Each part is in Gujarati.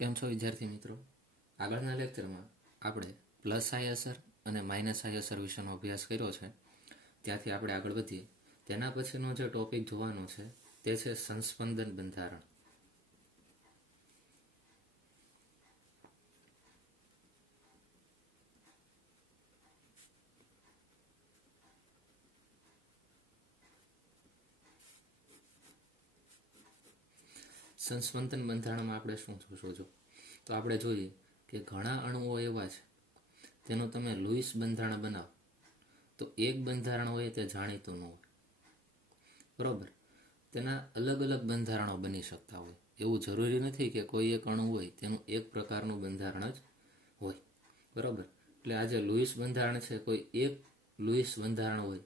કેમ છો વિદ્યાર્થી મિત્રો? આગળના લેક્ચરમાં આપણે પ્લસ આઈ અસર અને માઇનસ આઈ અસર વિશેનો અભ્યાસ કર્યો છે. ત્યાંથી આપણે આગળ વધીએ. તેના પછીનો જે ટોપિક જોવાનો છે તે છે સંસ્પંદન બંધારણ. સંસ્પંદન બંધારણમાં આપણે શું જોશું? તો આપણે જોઈએ કે ઘણા અણુઓ એવા છે તેનું તમે લુઈસ બંધારણ બનાવો તો એક બંધારણ હોય તે જાણીતું ન હોય, બરાબર. તેના અલગ અલગ બંધારણો બની શકતા હોય. એવું જરૂરી નથી કે કોઈ એક અણુ હોય તેનું એક પ્રકારનું બંધારણ જ હોય, બરાબર. એટલે આ જે લુઈસ બંધારણ છે, કોઈ એક લુઈસ બંધારણ હોય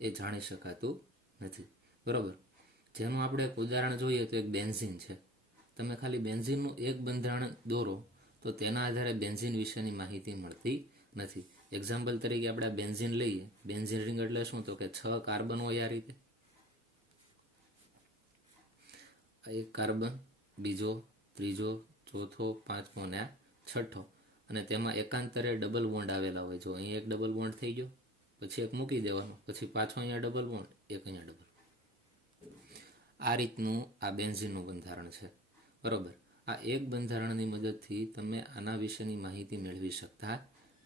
એ જાણી શકાતું નથી, બરાબર. જેનું આપણે એક ઉદાહરણ જોઈએ તો એક બેન્ઝીન છે. તમે ખાલી બેન્ઝીનનું એક બંધારણ દોરો તો તેના આધારે બેન્ઝીન વિશેની માહિતી મળતી નથી. એક્ઝામ્પલ તરીકે આપણે બેન્ઝીન લઈએ. બેન્ઝીન રિંગ એટલે શું? તો કે 6 કાર્બન હોય આ રીતે. એક કાર્બન, બીજો, ત્રીજો, ચોથો, પાંચમો અને આ છઠ્ઠો. અને તેમાં એકાંતરે ડબલ બોન્ડ આવેલા હોય. જો અહીં એક ડબલ બોન્ડ થઈ ગયો, પછી એક મૂકી દેવાનો, પછી પાછો અહીંયા ડબલ બોન્ડ, એક અહીંયા ડબલ. આ રીતનું આ બેન્ઝીનનું બંધારણ છે, બરાબર. આ એક બંધારણની મદદથી તમે આના વિશેની માહિતી મેળવી શકતા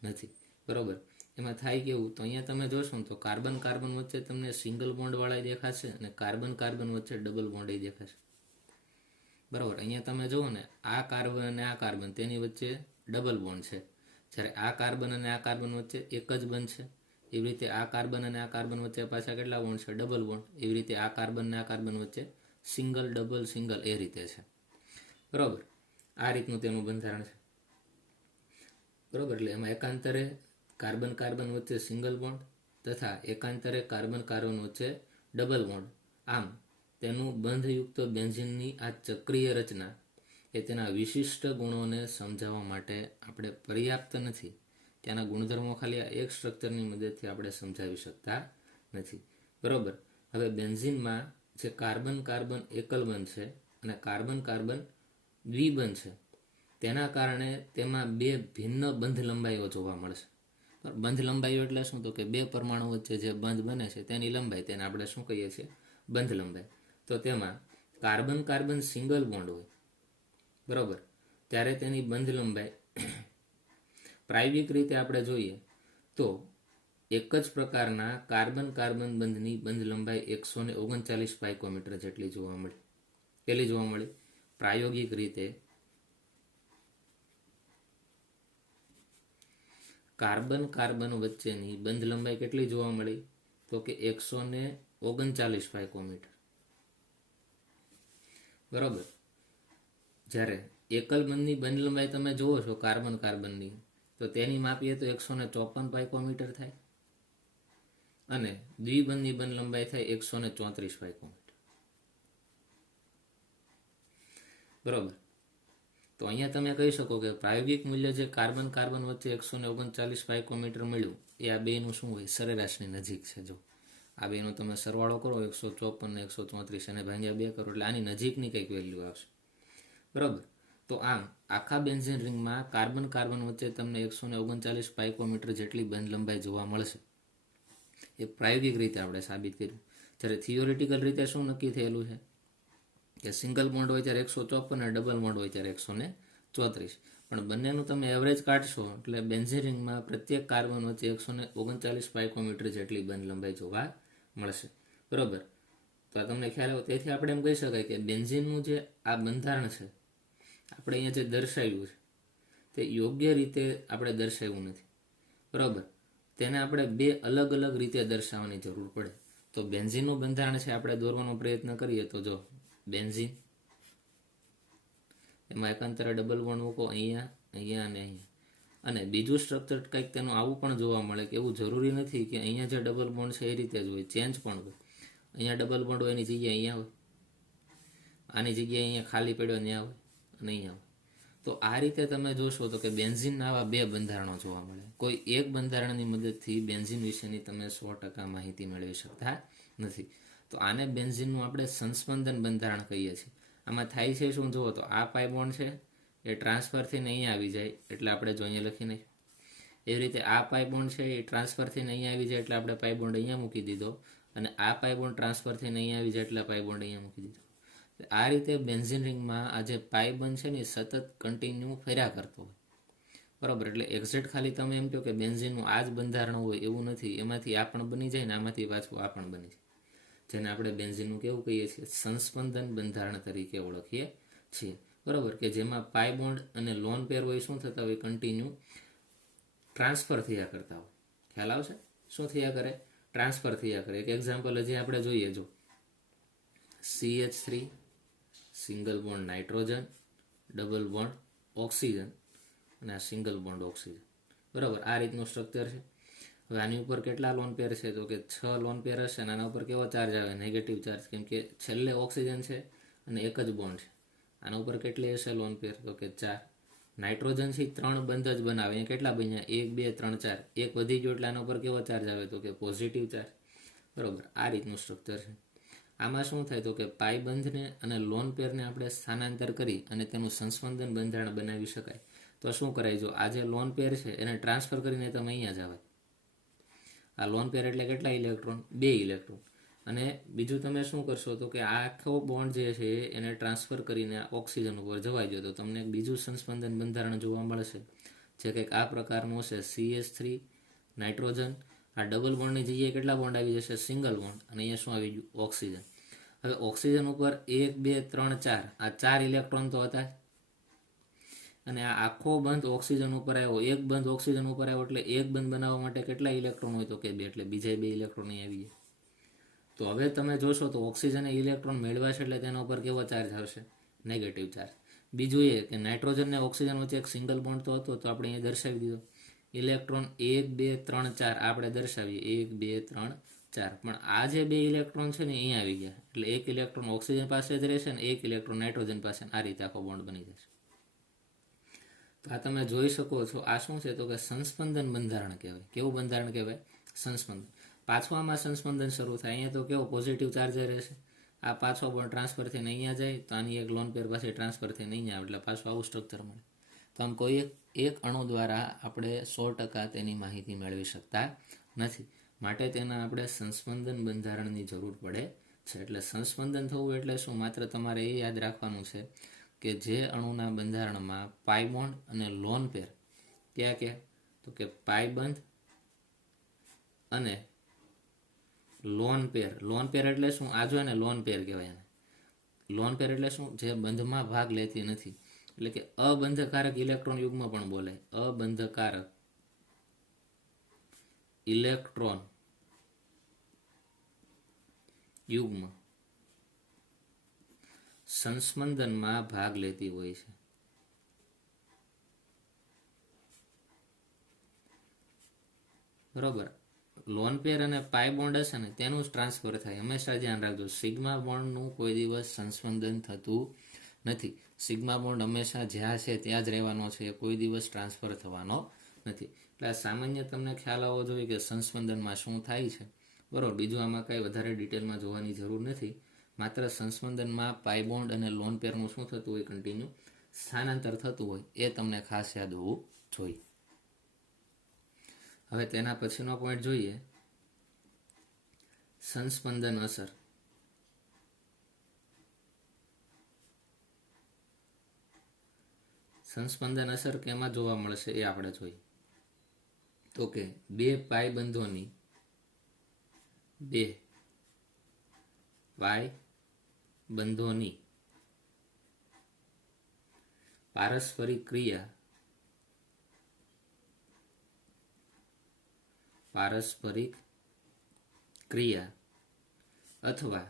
નથી, બરાબર. એમાં થાય કેવું? તો અહીંયા તમે જોશો તો કાર્બન કાર્બન વચ્ચે તમને સિંગલ બોન્ડવાળા દેખાશે અને કાર્બન કાર્બન વચ્ચે ડબલ બોન્ડ દેખાશે, બરાબર. અહીંયા તમે જુઓ ને, આ કાર્બન અને આ કાર્બન તેની વચ્ચે ડબલ બોન્ડ છે, જ્યારે આ કાર્બન અને આ કાર્બન વચ્ચે એક જ બંધ છે. એવી રીતે આ કાર્બન અને આ કાર્બન વચ્ચે પાછા કેટલા બોન્ડ છે? Double bond. એવી રીતે આ કાર્બન અને આ કાર્બન વચ્ચે સિંગલ ડબલ સિંગલ એ રીતે છે, બરાબર. આ રીતનું તેનું બંધારણ છે, બરાબર. એટલે એમાં એકાંતરે કાર્બન કાર્બન વચ્ચે સિંગલ બોન્ડ તથા એકાંતરે કાર્બન કાર્બન વચ્ચે ડબલ બોન્ડ. આમ તેનું બંધયુક્ત બેન્ઝીનની આ ચક્રીય રચના એ તેના વિશિષ્ટ ગુણોને સમજાવવા માટે આપણે પર્યાપ્ત નથી. ત્યાંના ગુણધર્મો ખાલી આ એક સ્ટ્રક્ચરની મદદથી આપણે સમજાવી શકતા નથી, બરાબર. હવે બેન્ઝીનમાં જે કાર્બન કાર્બન એકલ બંધ છે અને કાર્બન કાર્બન દ્વિબંધ છે, તેના કારણે તેમાં બે ભિન્ન બંધ લંબાઈઓ જોવા મળશે. બંધ લંબાઈઓ એટલે શું? તો કે બે પરમાણુ વચ્ચે જે બંધ બને છે તેની લંબાઈ, તેને આપણે શું કહીએ છીએ? બંધ લંબાઈ. તો તેમાં કાર્બન કાર્બન સિંગલ બોન્ડ હોય, બરાબર, ત્યારે તેની બંધ લંબાઈ પ્રાયોગિક રીતે આપણે જોઈએ તો એક જ પ્રકારના કાર્બન કાર્બન બંધની બંધ લંબાઈ 139 પાઇકોમીટર જેટલી જોવા મળી. કેટલી જોવા મળી? પ્રાયોગિક રીતે કાર્બન કાર્બન વચ્ચેની બંધ લંબાઈ કેટલી જોવા મળી? તો કે 139 પાઇકોમીટર, બરાબર. જ્યારે એકલ બંધની બંધ લંબાઈ તમે જુઓ છો કાર્બન કાર્બનની, તો તેની માપીએ તો 154 પાઇકોમીટર થાય અને દ્વિબંધની બંધ લંબાઈ થાય 134 પાઇકોમીટર, બરાબર. તો અહીંયા તમે કહી શકો કે પ્રાયોગિક મૂલ્ય જે કાર્બન કાર્બન વચ્ચે 139 પાઇકોમીટર મળ્યું એ આ બેનું શું હોય? સરેરાશની નજીક છે. જો આ બેનો તમે સરવાળો કરો 154 ને 134 અને ભાગ્યા 2 કરો એટલે આની નજીકની કંઈક વેલ્યુ આવશે, બરાબર. તો આમ આખા બેન્ઝીન રિંગમાં કાર્બન કાર્બન વચ્ચે તમને 139 પાઇકોમીટર જેટલી બંધ લંબાઈ જોવા મળશે. એ પ્રાયોગિક રીતે આપણે સાબિત કર્યું. જ્યારે થિયોરિટિકલ રીતે શું નક્કી થયેલું છે કે સિંગલ બોન્ડ હોય ત્યારે 154 અને ડબલ બોન્ડ હોય ત્યારે 134. પણ બંનેનું તમે એવરેજ કાઢશો એટલે બેન્ઝીન રિંગમાં પ્રત્યેક કાર્બન વચ્ચે 139 પાઇકોમીટર જેટલી બંધ લંબાઈ જોવા મળશે, બરાબર. તો આ તમને ખ્યાલ આવ્યો. તેથી આપણે એમ કહી શકાય કે બેન્ઝીનનું જે આ બંધારણ છે આપણે અહીંયા જે દર્શાવ્યું છે તે યોગ્ય રીતે આપણે દર્શાવ્યું નથી, બરાબર. તેને આપણે બે અલગ અલગ રીતે દર્શાવવાની જરૂર પડે. તો બેન્ઝીનનું બંધારણ છે આપણે દોરવાનો પ્રયત્ન કરીએ તો જો બેન્ઝીન, એમાં એકાંતરે ડબલ બોન્ડ મૂકો અહીંયા અહીંયા અને અહીંયા. અને બીજું સ્ટ્રક્ચર કંઈક તેનું આવું પણ જોવા મળે કે એવું જરૂરી નથી કે અહીંયા જે ડબલ બોન્ડ છે એ રીતે જ હોય, ચેન્જ પણ હોય. અહીંયા ડબલ બોન્ડ હોય એની જગ્યાએ અહીંયા હોય, આની જગ્યાએ અહીંયા ખાલી પડ્યો ત્યાં હોય અને અહીંયા હોય. તો આ રીતે તમે જોશો તો કે બેન્ઝીનના આવા બે બંધારણો જોવા મળે. કોઈ એક બંધારણની મદદથી બેન્ઝીન વિશેની તમે 100% માહિતી મેળવી શકતા નથી. તો આને બેન્ઝીનનું આપણે સંસ્પંદન બંધારણ કહીએ છીએ. આમાં થાય છે શું? જુઓ તો આ પાઈ બોન્ડ છે એ ટ્રાન્સફર થઈને અહીંયા આવી જાય એટલે આપણે જો અહીંયા લખી નાખ્યું. એવી રીતે આ પાઈ બોન્ડ છે એ ટ્રાન્સફર થઈને અહીંયા આવી જાય એટલે આપણે પાઈ બોન્ડ અહીંયા મૂકી દીધો, અને આ પાઈ બોન્ડ ટ્રાન્સફર થઈને અહીંયા આવી જાય એટલે પાઈ બોન્ડ અહીંયા મૂકી દીધો. આ રીતે બેન્ઝિન રિંગમાં આ જે પાઈ બંધ છે ને એ સતત કન્ટિન્યુ ફર્યા કરતો હોય, બરાબર. એટલે એક્ઝેક્ટ ખાલી તમે એમ કહો કે બેન્ઝિનનું આ જ બંધારણ હોય એવું નથી. એમાંથી આ પણ બની જાય ને આમાંથી પાછું આ પણ બની જાય, જેને આપણે બેન્ઝિનનું કેવું કહીએ છીએ, સંસ્પંદન બંધારણ તરીકે ઓળખીએ છીએ, બરાબર. કે જેમાં પાઈ બોન્ડ અને લોન પેર હોય શું થતા હોય, કન્ટિન્યુ ટ્રાન્સફર થયા કરતા હોય. ખ્યાલ આવશે? શું થયા કરે? ટ્રાન્સફર થયા કરે. એક એક્ઝામ્પલ હજી આપણે જોઈએ, જો CH3 single bond nitrogen, double bond oxygen, અને આ સિંગલ બોન્ડ ઓક્સિજન, બરાબર. આ રીતનું સ્ટ્રક્ચર છે. હવે આની ઉપર કેટલા લોન પેર છે, તો કે 6 લોન પેર હશે, અને આના ઉપર કેવો ચાર્જ આવે, નેગેટિવ ચાર્જ, કેમ કે છેલ્લે ઓક્સિજન છે અને એક જ બોન્ડ છે. આના ઉપર કેટલી હશે લોન પેર, તો કે 4. નાઇટ્રોજન છે 3 બંધ જ બનાવે, અહીંયા કેટલા બન્યા, 1 2 3 4, એક વધી ગયો એટલે આના ઉપર કેવો ચાર્જ આવે, તો કે પોઝિટિવ ચાર્જ, બરાબર. આ રીતનું સ્ટ્રક્ચર છે. આમાં શું થાય, તો કે પાઈ બંધને અને લોન પેરને આપણે સ્થાનાંતર કરી અને તેનું સંસ્પંદન બંધારણ બનાવી શકાય. તો શું કરાય, જો આ જે લોન પેર છે એને ટ્રાન્સફર કરીને તમે અહીંયા જ આવે. આ લોન પેર એટલે કેટલા ઇલેક્ટ્રોન, 2 ઇલેક્ટ્રોન. અને બીજું તમે શું કરશો, તો કે આ આખો બોન્ડ જે છે એને ટ્રાન્સફર કરીને ઓક્સિજન ઉપર જવાઈ દો તો તમને બીજું સંસ્પંદન બંધારણ જોવા મળશે, જે કંઈક આ પ્રકારનું હશે. CH3 નાઇટ્રોજન, આ ડબલ બોન્ડની જગ્યાએ કેટલા બોન્ડ આવી જશે, સિંગલ બોન્ડ, અને અહીંયા શું આવી ગયું, ઓક્સિજન. હવે ઓક્સિજન ઉપર 1 2 3 4, આ 4 ઇલેક્ટ્રોન તો હતા, અને આ આખો બંધ ઓક્સિજન ઉપર આવ્યો, એક બંધ ઓક્સિજન ઉપર આવ્યો એટલે એક બંધ બનાવવા માટે કેટલા ઇલેક્ટ્રોન હોય, તો કે 2, એટલે બીજા 2 ઇલેક્ટ્રોન અહીં આવી જાય. તો હવે તમે જોશો તો ઓક્સિજન ઇલેક્ટ્રોન મેળવ્યા છે એટલે તેના ઉપર કેવો ચાર્જ આવશે, નેગેટિવ ચાર્જ. બીજું એ કે નાઇટ્રોજન ને ઓક્સિજન વચ્ચે એક સિંગલ બોન્ડ તો હતો, તો આપણે અહીંયા દર્શાવી દીધો. ઇલેક્ટ્રોન 1 2 3 4 આપણે દર્શાવીએ 1 2 3 4, પણ આ જે 2 ઇલેક્ટ્રોન છે ને અહીંયા આવી ગયા, એટલે એક ઇલેક્ટ્રોન ઓક્સિજન પાસે જ રહેશે ને એક ઇલેક્ટ્રોન નાઇટ્રોજન પાસે. આ રીતે આખો બોન્ડ બની જશે. તો આ તમે જોઈ શકો છો, આ શું છે, તો કે સંસ્પંદન બંધારણ કહેવાય. કેવું બંધારણ કહેવાય, સંસ્પંદન. પાછું આમાં સંસ્પંદન શરૂ થાય, અહીંયા તો કેવો પોઝિટિવ ચાર્જ રહેશે. આ પાછો બોન્ડ ટ્રાન્સફર થઈને અહીંયા જાય તો આની એક લોન પેર પાસે ટ્રાન્સફર થઈને અહીંયા આવે એટલે પાછું આવું સ્ટ્રક્ચર મળે. તો આમ કોઈ એક અણુ દ્વારા આપણે 100% તેની માહિતી મેળવી શકતા નથી, માટે તેના આપણે સંસ્પંદન બંધારણની જરૂર પડે છે. એટલે સંસ્પંદન થવું એટલે શું, માત્ર તમારે એ યાદ રાખવાનું છે કે જે અણુના બંધારણમાં પાઈ બોન્ડ અને લોન પેર ક્યાં ક્યાં, તો કે પાઈ બંધ અને લોન પેર. લોન પેર એટલે શું, આ જો એને લોન પેર કહેવાય. એને લોન પેર એટલે શું, જે બંધમાં ભાગ લેતી નથી, એટલે કે અબંધકારક ઇલેક્ટ્રોન યુગ્મ પણ બોલાય. અબંધકારક ઇલેક્ટ્રોન યુગ્મ સંસ્પંદનમાં ભાગ લેતી હોય છે. બરોબર. લોન પેર અને પાઈ બોન્ડ હશે ને તેનું જ ટ્રાન્સફર થાય. હંમેશા ધ્યાન રાખજો, સિગ્મા બોન્ડનું કોઈ દિવસ સંસ્પંદન થતું નથી. સિગ્મા બોન્ડ હંમેશા જ્યાં છે ત્યાં જ રહેવાનો છે, કોઈ દિવસ ટ્રાન્સફર થવાનો નથી. એટલે આ સામાન્ય તમને ખ્યાલ આવવો જોઈએ કે સંસ્પંદનમાં શું થાય છે, બરોબર. બીજું આમાં કાંઈ વધારે ડિટેલમાં જોવાની જરૂર નથી. માત્ર સંસ્પંદનમાં પાઈ બોન્ડ અને લોન પેરનું શું થતું હોય, કન્ટિન્યુ સ્થાનાંતર થતું હોય, એ તમને ખાસ યાદ હોવું જોઈએ. હવે તેના પછીનો પોઈન્ટ જોઈએ, સંસ્પંદન અસર. સંસ્પંદન અસર કેમાં જોવા મળશે એ આપણે જોઈએ. તો કે બે પાઈ બંધોની પારસ્પરિક ક્રિયા અથવા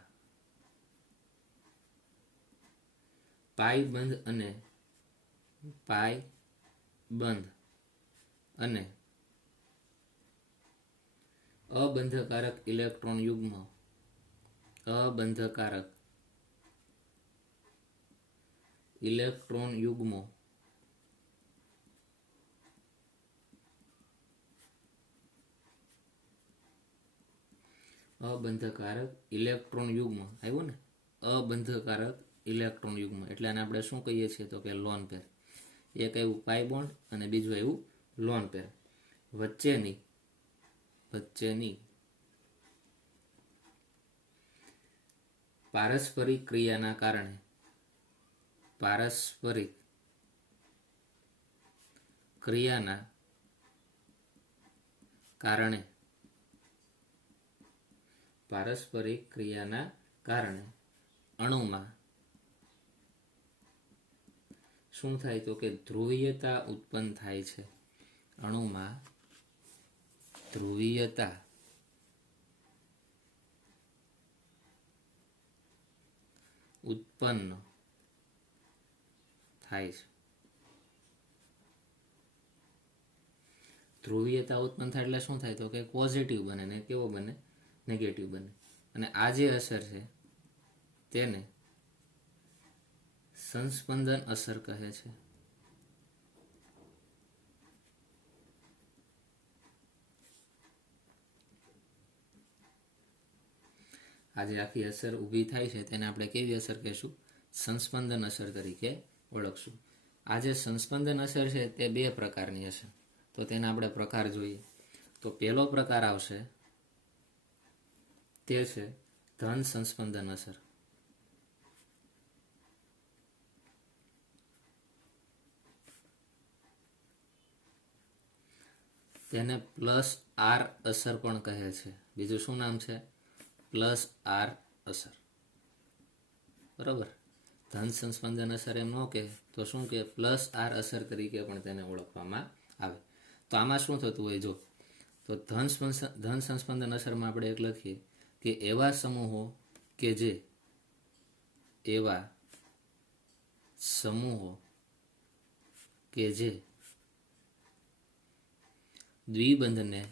પાઈ બંધ અને અબંધકારક ઇલેક્ટ્રોન યુગ્મ આવ્યું ને, અબંધકારક ઇલેક્ટ્રોન યુગ્મ એટલે આને આપણે શું કહીએ છીએ, તો કે લોન પેર. એક આવ્યું પાઈ બોન્ડ અને બીજું આવ્યું લોન પેર. વચ્ચેની પારસ્પરિક ક્રિયાના કારણે પારસ્પરિક ક્રિયાના કારણે અણુમાં શું થાય તો કે ધ્રુવીયતા ઉત્પન્ન થાય છે. અણુમાં ધ્રુવીયતા ઉત્પન્ન થાય છે. ધ્રુવીયતા ઉત્પન્ન થાય એટલે શું થાય તો કે પોઝિટિવ બને ને કેવો બને? નેગેટિવ બને. અને આ જે અસર છે તેને સંસ્પંદન અસર કહે છે. આ જે આખી અસર ઊભી થાય છે તેને આપણે કેવી અસર કહેશું? સંસ્પંદન અસર તરીકે ઓળખશું. આ જે સંસ્પંદન અસર છે તે બે પ્રકારની હશે. તો તેના આપણે પ્રકાર જોઈએ. તો પહેલો પ્રકાર આવશે તે છે ધન સંસ્પંદન અસર. તેને પ્લસ આર અસર પણ કહે છે. બીજું શું નામ છે? પ્લસ આર અસર. બરોબર. ધન સંસ્પંદન અસર એમ ન કે તો શું કે પ્લસ આર અસર તરીકે પણ તેને ઓળખવામાં આવે. તો આમાં શું થતું હોય જો તો ધન સંસ્પંદન અસરમાં આપણે એક લખીએ કે એવા સમૂહો કે જે દ્વિબંધને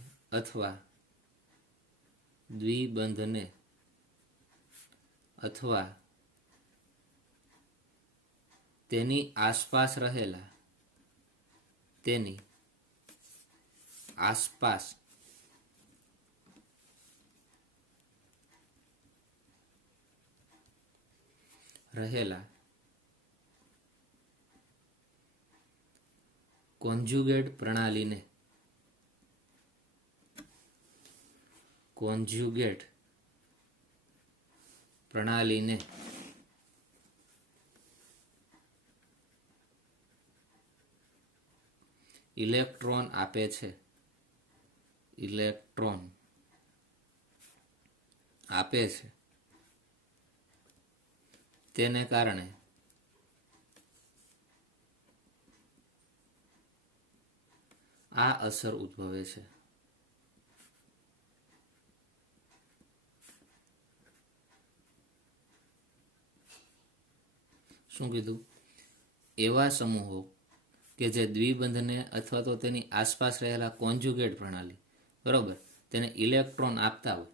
અથવા તેની આસપાસ રહેલા કોન્જ્યુગેટ પ્રણાલીને ઇલેક્ટ્રોન આપે છે તેને કારણે આ અસર ઉદ્ભવે છે. શું કીધું? એવા સમૂહો કે જે દ્વિબંધને અથવા તો તેની આસપાસ રહેલા કોન્જ્યુગેટ પ્રણાલી, બરોબર, તેને ઇલેક્ટ્રોન આપતા હોય,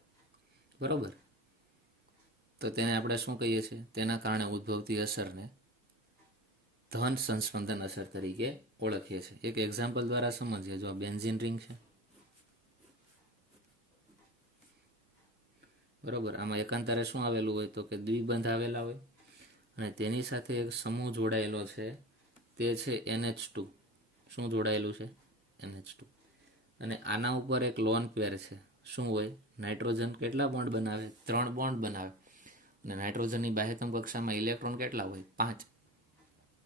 બરોબર, તો તેને આપણે શું કહીએ છીએ? તેના કારણે ઉદ્ભવતી અસરને ધન સંસ્પંદન અસર તરીકે ઓળખીએ છીએ. એક એક્ઝામ્પલ દ્વારા સમજીએ. જો આ બેન્ઝીન રિંગ છે, બરોબર, આમાં એકાંતરે શું આવેલું હોય તો કે દ્વિબંધ આવેલા હોય અને તેની સાથે એક સમૂહ જોડાયેલો છે તે છે NH2. શું જોડાયેલું છે? NH2. અને આના ઉપર એક લોન પેર છે. શું હોય? નાઇટ્રોજન કેટલા બોન્ડ બનાવે? 3 બોન્ડ બનાવે. અને નાઇટ્રોજનની બાહ્યતમ કક્ષામાં ઇલેક્ટ્રોન કેટલા હોય? 5.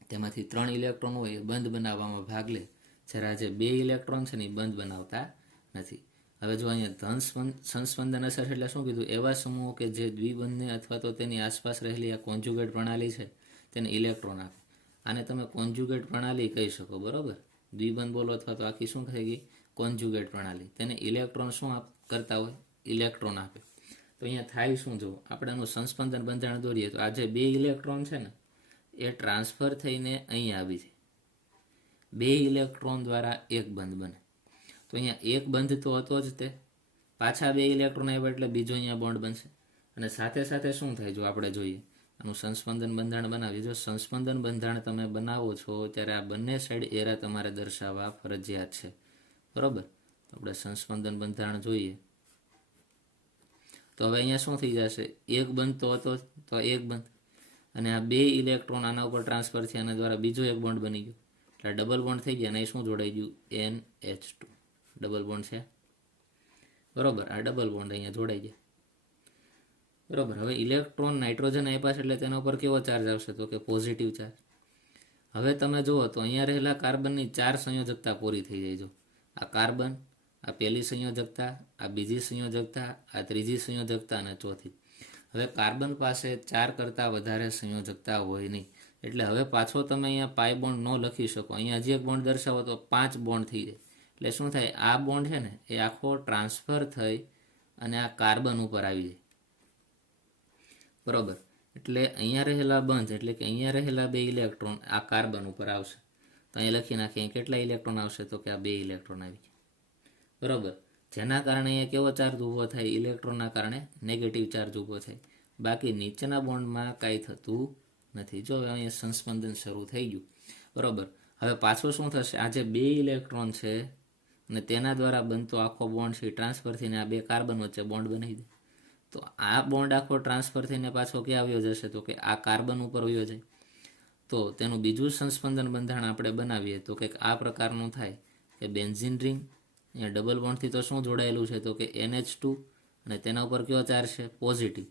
તેમાંથી 3 ઇલેક્ટ્રોન હોય એ બંધ બનાવવામાં ભાગ લે, જ્યારે આ જે 2 ઇલેક્ટ્રોન છે ને એ બંધ બનાવતા નથી. હવે જો અહીંયા ધન સંસ્પંદન અસર એટલે શું કીધું? એવા સમૂહો કે જે દ્વિબંધને અથવા તો તેની આસપાસ રહેલી આ કોન્જ્યુગેટ પ્રણાલી છે તેને ઇલેક્ટ્રોન આપે. આને તમે કોન્જ્યુગેટ પ્રણાલી કહી શકો, બરોબર. દ્વિબંધ બોલો અથવા તો આખી શું થઈ ગઈ? કોન્જ્યુગેટ પ્રણાલી. તેને ઇલેક્ટ્રોન શું કરતા હોય? ઇલેક્ટ્રોન આપે. તો અહીંયા થાય શું? જો આપણે આનું સંસ્પંદન બંધારણ દોરીએ તો આ જે 2 ઇલેક્ટ્રોન છે ને એ ટ્રાન્સફર થઈને અહીંયા આવી જાય. 2 ઇલેક્ટ્રોન દ્વારા એક બંધ બને. તો અહીંયા એક બંધ તો હતો જ, તે પાછા 2 ઇલેક્ટ્રોન આવ્યા એટલે બીજો અહીંયા બોન્ડ બનશે. અને સાથે સાથે શું થાય? જો આપણે જોઈએ આનું સંસ્પંદન બંધારણ બનાવીએ. જો સંસ્પંદન બંધારણ તમે બનાવો છો ત્યારે આ બંને સાઈડ એરા તમારે દર્શાવવા ફરજિયાત છે, બરોબર. આપણે સંસ્પંદન બંધારણ જોઈએ તો હવે અહીંયા શું થઈ જશે? એક બંધ તો હતો તો એક બંધ, અને આ 2 ઇલેક્ટ્રોન આના ઉપર ટ્રાન્સફર થયા, આના દ્વારા બીજો એક બોન્ડ બની ગયો. એટલે ડબલ બોન્ડ થઈ ગયા અને અહીં શું જોડાઈ ગયું NH2 ડબલ બોન્ડ છે બરોબર આ ડબલ બોન્ડ અહીંયા જોડાઈ ગયા બરોબર હવે ઇલેક્ટ્રોન નાઇટ્રોજન આપ્યા છે એટલે તેના ઉપર કેવો ચાર્જ આવશે તો કે પોઝિટિવ ચાર્જ હવે તમે જુઓ તો અહીંયા રહેલા કાર્બનની 4 સંયોજકતા પૂરી થઈ જાય જો આ કાર્બન આ પહેલી સંયોજકતા આ બીજી સંયોજકતા આ ત્રીજી સંયોજકતા અને ચોથી હવે કાર્બન પાસે 4 કરતાં વધારે સંયોજકતા હોય નહીં એટલે હવે પાછો તમે અહીંયા પાઈ બોન્ડ ન લખી શકો અહીંયા હજી એક બોન્ડ દર્શાવો તો 5 બોન્ડ થઈ જાય એટલે શું થાય આ બોન્ડ છે ને એ આખો ટ્રાન્સફર થઈ અને આ કાર્બન ઉપર આવી જાય બરોબર એટલે અહીંયા રહેલા બંધ એટલે કે અહીંયા રહેલા 2 ઇલેક્ટ્રોન આ કાર્બન ઉપર આવશે તો અહીંયા લખી નાખીએ કેટલા ઇલેક્ટ્રોન આવશે તો કે આ 2 ઇલેક્ટ્રોન આવી ગયા બરોબર જેના કારણે અહીંયા કેવો ચાર્જ ઊભો થાય ઇલેક્ટ્રોનના કારણે નેગેટિવ ચાર્જ ઊભો થાય બાકી નીચેના બોન્ડમાં કાંઈ થતું નથી જો અહીંયા સંસ્પંદન શરૂ થઈ ગયું બરોબર હવે પાછું શું થશે આ જે 2 ઇલેક્ટ્રોન છે અને તેના દ્વારા બનતો આખો બોન્ડ છે ટ્રાન્સફર થઈને આ 2 કાર્બન વચ્ચે બોન્ડ બનાવી દે તો આ બોન્ડ આખો ટ્રાન્સફર થઈને પાછો ક્યાં આવ્યો જશે તો કે આ કાર્બન ઉપર આવ્યો જાય તો તેનું બીજું સંસ્પંદન બંધારણ આપણે બનાવીએ તો કંઈક આ પ્રકારનું થાય કે બેન્ઝીન રિંગ અહીંયા ડબલ બોન્ડથી તો શું જોડાયેલું છે તો કે NH2 અને તેના ઉપર કયો ચાર્જ છે પોઝિટિવ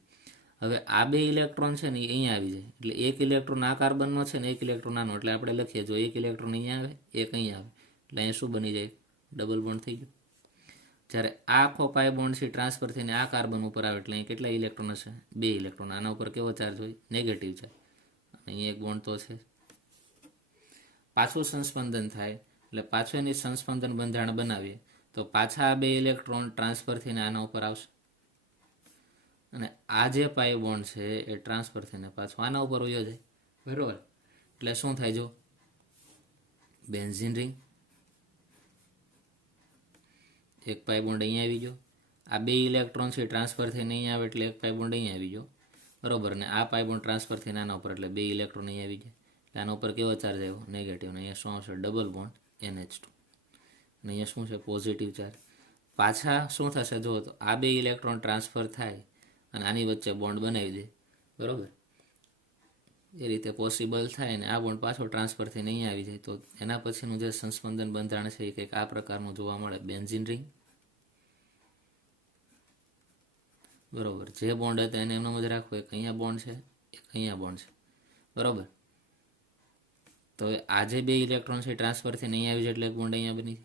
હવે આ 2 ઇલેક્ટ્રોન છે ને એ અહીંયા આવી જાય એટલે એક ઇલેક્ટ્રોન આ કાર્બનનો છે ને એક ઇલેક્ટ્રોન આનો એટલે આપણે લખીએ જો એક ઇલેક્ટ્રોન અહીંયા આવે એક અહીંયા આવે એટલે અહીંયા શું બની જાય ડબલ બોન્ડ થઈ ગયું જ્યારે આ આખો પાઈ બોન્ડ છે ટ્રાન્સફર થઈને આ કાર્બન ઉપર આવે એટલે અહીં કેટલા ઇલેક્ટ્રોન હશે 2 ઇલેક્ટ્રોન આના ઉપર કેવો ચાર્જ હોય નેગેટિવ ચાર્જ અને અહીં એક બોન્ડ તો છે પાછું સંસ્પંદન થાય એટલે પાછું એની સંસ્પંદન બંધારણ બનાવીએ તો પાછા આ 2 ઇલેક્ટ્રોન ટ્રાન્સફર થઈને આના ઉપર આવશે અને આ જે પાઈ બોન્ડ છે એ ટ્રાન્સફર થઈને પાછો આના ઉપર વયો જાય બરોબર એટલે શું થાય જો બેન્ઝીન રિંગ એક પાઈ બોન્ડ અહીંયા આવી ગયો આ 2 ઇલેક્ટ્રોન છે ટ્રાન્સફર થઈને અહીંયા આવે એટલે એક પાઈ બોન્ડ અહીંયા આવી ગયો બરોબર ને આ પાઈ બોન્ડ ટ્રાન્સફર થઈને આના ઉપર એટલે 2 ઇલેક્ટ્રોન અહીંયા આવી ગયા એટલે આના ઉપર કેવો ચાર્જ આવ્યો નેગેટિવ અને અહીંયા શું આવશે ડબલ બોન્ડ NH2 અને અહીંયા શું છે પોઝિટિવ ચાર્જ પાછા શું થશે જો તો આ 2 ઇલેક્ટ્રોન ટ્રાન્સફર થાય અને આની વચ્ચે બોન્ડ બનાવી દે બરોબર એ રીતે પોસિબલ થાય ને આ બોન્ડ પાછો ટ્રાન્સફર થઈને અહીંયા આવી જાય તો એના પછીનું જે સંસ્પંદન બંધારણ છે એ કંઈક આ પ્રકારનું જોવા મળે બેન્ઝીન રિંગ બરોબર જે બોન્ડ હતા એને એમનો જ રાખવો એક અહીંયા બોન્ડ છે એક અહીંયા બોન્ડ છે બરોબર તો હવે આ જે 2 ઇલેક્ટ્રોન છે ટ્રાન્સફર થઈને અહીંયા આવી જાય એટલે એક બોન્ડ અહીંયા બની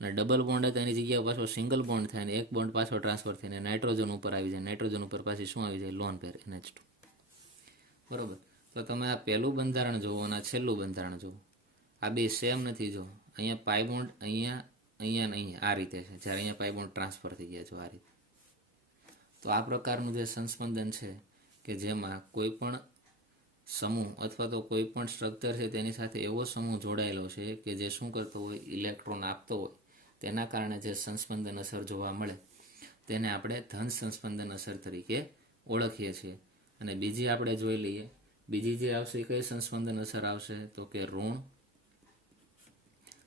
અને ડબલ બોન્ડ હતા એની જગ્યાએ પાછો સિંગલ બોન્ડ થાય ને એક બોન્ડ પાછો ટ્રાન્સફર થઈને નાઇટ્રોજન ઉપર આવી જાય નાઇટ્રોજન ઉપર પાછી શું આવી જાય લોન પેર NH2 બરોબર તો તમે આ પહેલું બંધારણ જુઓ અને આ છેલ્લું બંધારણ જુઓ આ 2 સેમ નથી જો અહીંયા પાઈ બોન્ડ અહીંયા અહીંયા અહીંયા આ રીતે છે જ્યારે અહીંયા પાઈ બોન્ડ ટ્રાન્સફર થઈ ગયા છો આ રીતે તો આ પ્રકારનું જે સંસ્પંદન છે કે જેમાં કોઈ પણ સમૂહ અથવા તો કોઈ પણ સ્ટ્રક્ચર છે તેની સાથે એવો સમૂહ જોડાયેલો છે કે જે શું કરતો હોય ઇલેક્ટ્રોન આપતો હોય તેના કારણે જે સંસ્પંદન અસર જોવા મળે તેને આપણે ધન સંસ્પંદન અસર તરીકે ઓળખીએ છીએ અને બીજી આપણે જોઈ લઈએ બીજી જે આવશે કઈ સંસ્પંદન અસર આવશે તો કે ઋણ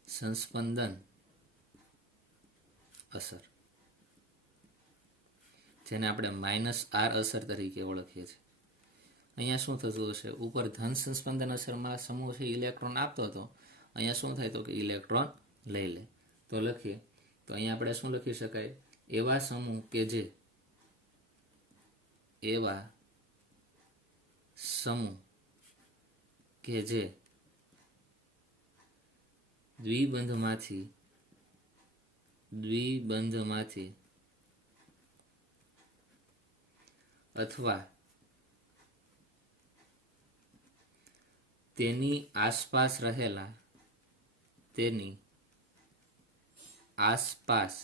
સંસ્પંદન અસર જેને આપણે -R અસર તરીકે ઓળખીએ છીએ અહીંયા શું થતું હશે ઉપર ધન સંસ્પંદન અસરમાં સમૂહ છે ઇલેક્ટ્રોન આપતો હતો અહીંયા શું થાય તો કે ઇલેક્ટ્રોન લઈ લે તો લખીએ તો અહીંયા આપણે શું લખી શકાય એવા સમૂહ કે જે એવા સમૂહ કે જે દ્વિબંધમાંથી અથવા તેની આસપાસ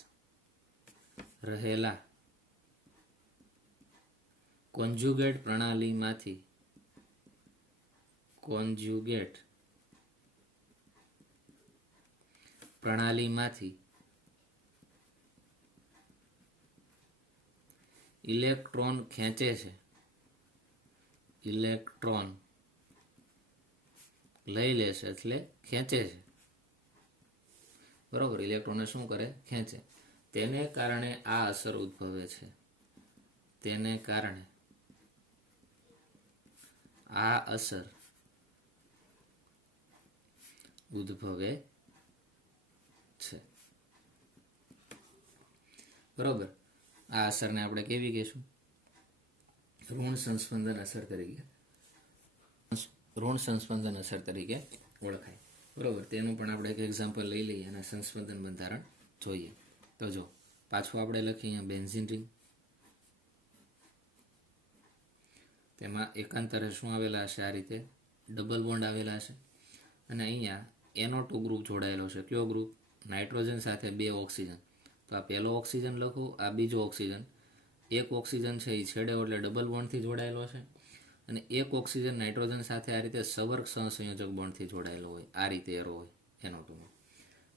રહેલા કોન્જ્યુગેટ પ્રણાલીમાંથી ઇલેક્ટ્રોન ખેંચે છે ઇલેક્ટ્રોન લઈ લેશે એટલે ખેંચે છે બરોબર ઇલેક્ટ્રોનને શું કરે ખેંચે તેને કારણે આ અસર ઉદ્ભવે છે તેને કારણે આ અસર ઉદ્ભવે છે. બરોબર. આ અસરને આપણે કેવી કહીશું? ઋણ સંસ્પંદન અસર તરીકે ઓળખાય. બરોબર. તેનું પણ આપણે એક એક્ઝામ્પલ લઈ લઈએ અને સંસ્પંદન બંધારણ જોઈએ. તો જો પાછું આપણે લખીએ અહીંયા બેન્ઝીન રિંગ. તેમાં એકાંતરે શું આવેલા હશે? આ રીતે ડબલ બોન્ડ આવેલા હશે. અને અહીંયા NO2 ગ્રુપ જોડાયેલો છે. કયો ગ્રુપ? નાઇટ્રોજન સાથે 2 ઓક્સિજન. તો આ પહેલો ઓક્સિજન લખું, આ બીજો ઓક્સિજન. એક ઓક્સિજન છે એ છેડે એટલે ડબલ બોન્ડથી જોડાયેલો છે, અને એક ઓક્સિજન નાઇટ્રોજન સાથે આ રીતે સવર્ગ સહસંયોજક બોન્ડથી જોડાયેલો હોય. આ રીતે એરો હોય NO2 નો.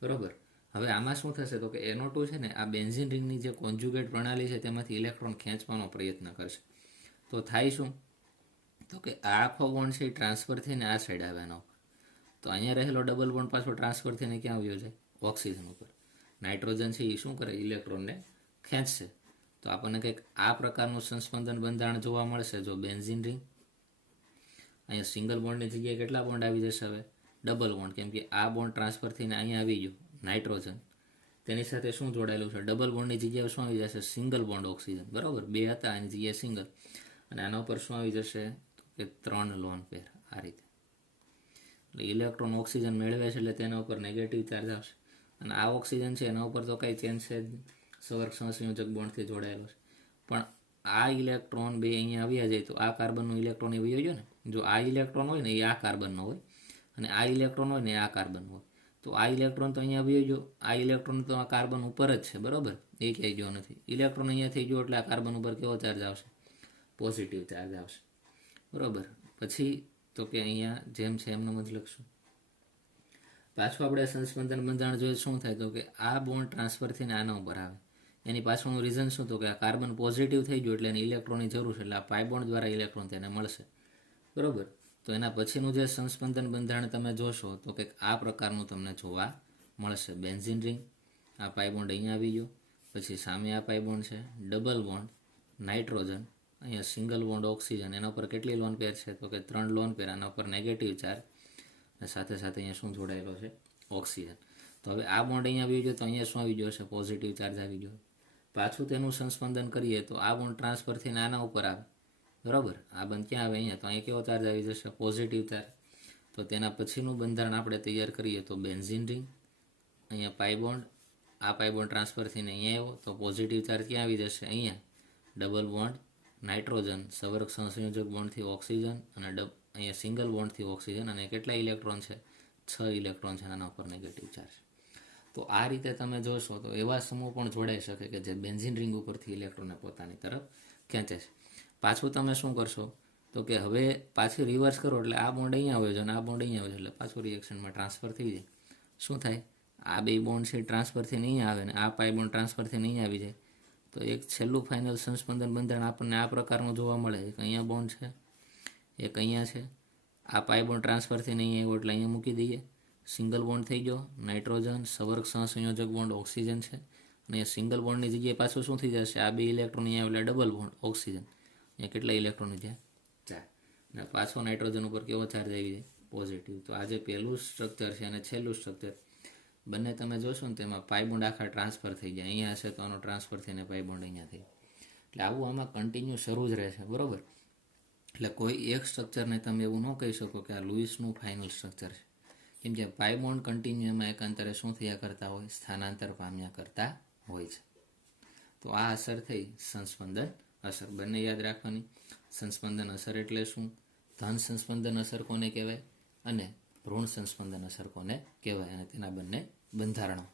બરોબર. હવે આમાં શું થશે? તો કે NO2 છે ને આ બેન્ઝીન રિંગની જે કોન્જ્યુગેટ પ્રણાલી છે તેમાંથી ઇલેક્ટ્રોન ખેંચવાનો પ્રયત્ન કરશે. તો થાય શું? તો કે આ આખો બોન્ડ છે એ ટ્રાન્સફર થઈને આ સાઈડ આવવાનો. તો અહીંયા રહેલો ડબલ બોન્ડ પાછો ટ્રાન્સફર થઈને ક્યાં આવ્યો જાય? ઓક્સિજન ઉપર. નાઇટ્રોજન છે એ શું કરે? ઇલેક્ટ્રોનને ખેંચશે. તો આપણને કંઈક આ પ્રકારનું સંસ્પંદન બંધારણ જોવા મળશે. જો બેન્ઝીન રિંગ, અહીંયા સિંગલ બોન્ડની જગ્યાએ કેટલા બોન્ડ આવી જશે? હવે ડબલ બોન્ડ, કેમ કે આ બોન્ડ ટ્રાન્સફર થઈને અહીંયા આવી ગયું નાઇટ્રોજન. તેની સાથે શું જોડાયેલું છે? ડબલ બોન્ડની જગ્યાએ શું આવી જશે? Single bond oxygen. બરાબર. 2 હતા એની જગ્યાએ સિંગલ. અને આના ઉપર શું આવી જશે? કે 3 લોન પેર. આ રીતે એટલે ઇલેક્ટ્રોન ઓક્સિજન મેળવે છે એટલે તેના ઉપર નેગેટિવ ચાર્જ આવશે. અને આ ઓક્સિજન છે એના ઉપર તો કંઈ ચેન્જ છે જ નહીં, સવર્ગ સહસંયોજક બોન્ડથી જોડાયેલો છે. પણ આ ઇલેક્ટ્રોન 2 અહીંયા આવ્યા જાય તો આ કાર્બનનો ઇલેક્ટ્રોન એ વયો ગયો ને. જો આ ઇલેક્ટ્રોન હોય ને એ આ કાર્બનનો હોય, અને આ ઇલેક્ટ્રોન હોય ને એ આ કાર્બનનો હોય, તો આ ઇલેક્ટ્રોન તો અહીંયા વયો ગયો. આ ઇલેક્ટ્રોન તો આ કાર્બન ઉપર જ છે. બરાબર. એ ક્યાંય ગયો નથી. ઇલેક્ટ્રોન અહીંયા થઈ ગયો એટલે આ કાર્બન ઉપર કેવો ચાર્જ આવશે? પોઝિટિવ ચાર્જ આવશે. બરાબર. પછી તો કે અહીંયા જેમ છે એમનો જ લખશું. પાછું આપણે સંસ્પંદન બંધારણ જોઈએ શું થાય? તો કે આ બોન્ડ ટ્રાન્સફર થઈને આના ઉપર આવે. એની પાછળનું રીઝન શું? તો કે આ કાર્બન પોઝિટિવ થઈ ગયું એટલે એને ઇલેક્ટ્રોનની જરૂર છે, એટલે આ પાઈ બોન્ડ દ્વારા ઇલેક્ટ્રોન તેને મળશે. બરાબર. તો એના પછીનું જે સંસ્પંદન બંધારણ તમે જોશો તો કે આ પ્રકારનું તમને જોવા મળશે. બેન્ઝીન રિંગ, આ પાઈ બોન્ડ અહીંયા આવી ગયો. પછી સામે આ પાઈ બોન્ડ છે, ડબલ બોન્ડ નાઇટ્રોજન, અહીંયા સિંગલ બોન્ડ ઓક્સિજન. એના ઉપર કેટલી લોન પેર છે? તો કે 3 લોન પેર. આના ઉપર નેગેટિવ ચાર્જ, અને સાથે સાથે અહીંયા શું જોડાયેલો છે? ઓક્સિજન. તો હવે આ બોન્ડ અહીંયા આવી ગયો તો અહીંયા શું આવી ગયો છે? પોઝિટિવ ચાર્જ આવી ગયો. પાછું તેનું સંસ્પંદન કરીએ તો આ બોન્ડ ટ્રાન્સફર થઈને આના ઉપર આવે. બરાબર. આ બંધ ક્યાં આવે? અહીંયા. તો અહીંયા કેવો ચાર્જ આવી જશે? Positive charge. તો તેના પછીનું બંધારણ આપણે તૈયાર કરીએ તો બેન્ઝીન રિંગ, અહીંયા પાઈ બોન્ડ, આ પાઈ બોન્ડ ટ્રાન્સફર થઈને અહીંયા આવ્યો તો પોઝિટિવ ચાર્જ ક્યાં આવી જશે? અહીંયા. ડબલ બોન્ડ નાઇટ્રોજન, સવર્ગ સહસંયોજક બોન્ડથી ઓક્સિજન, અને અહીંયા સિંગલ બોન્ડથી ઓક્સિજન. અને કેટલા ઇલેક્ટ્રોન છે? 6 ઇલેક્ટ્રોન છે. આના ઉપર નેગેટિવ ચાર્જ. તો આ રીતે તમે જોશો તો એવા સમૂહ પણ જોડાઈ શકે કે જે બેન્ઝીન રિંગ ઉપરથી ઇલેક્ટ્રોનને પોતાની તરફ ખેંચે છે. પાછું તમે શું કરશો? તો કે હવે પાછી રિવર્સ કરો એટલે આ બોન્ડ અહીંયા આવે છે અને આ બોન્ડ અહીંયા આવે છે એટલે પાછું રિએક્શનમાં ટ્રાન્સફર થઈ જાય. શું થાય? આ 2 બોન્ડ છે ટ્રાન્સફર થઈને અહીંયા આવે, અને આ પાઈ બોન્ડ ટ્રાન્સફર થઈને અહીંયા આવી જાય. તો એક છેલ્લું ફાઇનલ સંસ્પંદન બંધારણ આપણને આ પ્રકારનું જોવા મળે. એક અહીંયા બોન્ડ છે, એક અહીંયા છે. આ પાઈ બોન્ડ ટ્રાન્સફર થઈને અહીંયા આવ્યો એટલે અહીંયા મૂકી દઈએ. સિંગલ બોન્ડ થઈ ગયો નાઇટ્રોજન, સવર્ગ સહસંયોજક બોન્ડ ઓક્સિજન છે. અને સિંગલ બોન્ડની જગ્યાએ પાછું શું થઈ જશે? આ 2 ઇલેક્ટ્રોન અહીંયા એટલે ડબલ બોન્ડ ઓક્સિજન. અહીંયા કેટલા ઇલેક્ટ્રોન છે? 4. અને પાછો નાઇટ્રોજન ઉપર કેવો ચાર્જ આવી જાય? પોઝિટિવ. તો આ જે પહેલું સ્ટ્રક્ચર છે અને છેલ્લું સ્ટ્રક્ચર બંને તમે જોશો ને તેમાં પાઈ બોન્ડ આખા ટ્રાન્સફર થઈ જાય. અહીંયા હશે તો આનો ટ્રાન્સફર થઈને પાઈ બોન્ડ અહીંયા થઈ. એટલે આવું આમાં કન્ટિન્યુ શરૂ જ રહેશે. બરાબર. એટલે કોઈ એક સ્ટ્રક્ચરને તમે એવું ન કહી શકો કે આ લુઈસનું ફાઇનલ સ્ટ્રક્ચર છે, કેમ કે પાઈ બોન્ડ કન્ટિન્યુ એમાં એકાંતરે શું થયા કરતા હોય? સ્થાનાંતર પામ્યા કરતા હોય છે. તો આ અસર થઈ સંસ્પંદન અસર. બંને યાદ રાખવાની. સંસ્પંદન અસર એટલે શું? ધન સંસ્પંદન અસર કોને કહેવાય અને ઋણ સંસ્પંદન અસર કોને કહેવાય, અને તેના બંને બંધારણો.